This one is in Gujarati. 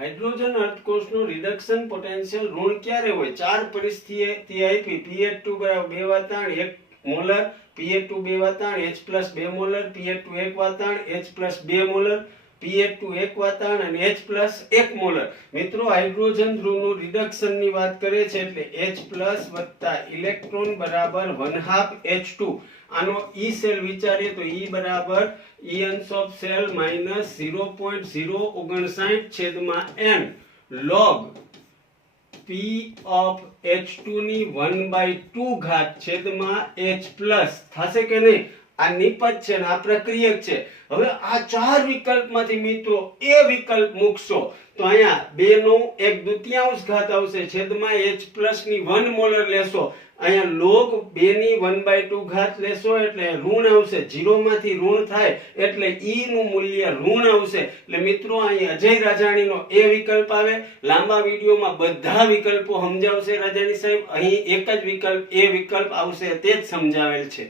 હાઇડ્રોજન અર્ધકોષનો રિડક્શન પોટેન્શિયલ ઋણ ક્યારે હોય? ચાર પરિસ્થિતિ આપી. pH2 બરાબર 2 વાતાણ 1 molar, pH2 2 વાતાણ H+ 2 molar, pH2 1 વાતાણ H+ 2 molar, pH2 1 વાતાણ અને H+ 1 મોલર. મિત્રો હાઇડ્રોજન ધ્રુવનું રિડક્શન ની વાત કરે છે એટલે H+ વત્તા ઇલેક્ટ્રોન બરાબર 1/2 H2. આનો E સેલ વિચારીએ તો E બરાબર ઇયન્સ of cell -0.059/n log P of H2 ની 1/2 ઘાત છેદમાં H+ થશે કે નહીં? આ નિપજ છે ને આ પ્રક્રિયક છે. હવે આ ચાર વિકલ્પમાંથી મિત્રો એ વિકલ્પ મૂકશો તો અહીંયા 2 નો 1/2 ઘાત આવશે છેદમાં H+ ની 1 મોલર લેશો, અહીંયા log 2 ની 1/2 ઘાત લેશો એટલે ઋણ આવશે. 0 માંથી ઋણ થાય એટલે E નું મૂલ્ય ઋણ આવશે. એટલે મિત્રો અહીં અજય રાજાણીનો એ વિકલ્પ આવે. લાંબા વિડીયોમાં બધા વિકલ્પો સમજાવશે રાજાણી સાહેબ. અહીં એક જ વિકલ્પ એ વિકલ્પ આવશે તે જ સમજાવેલ છે.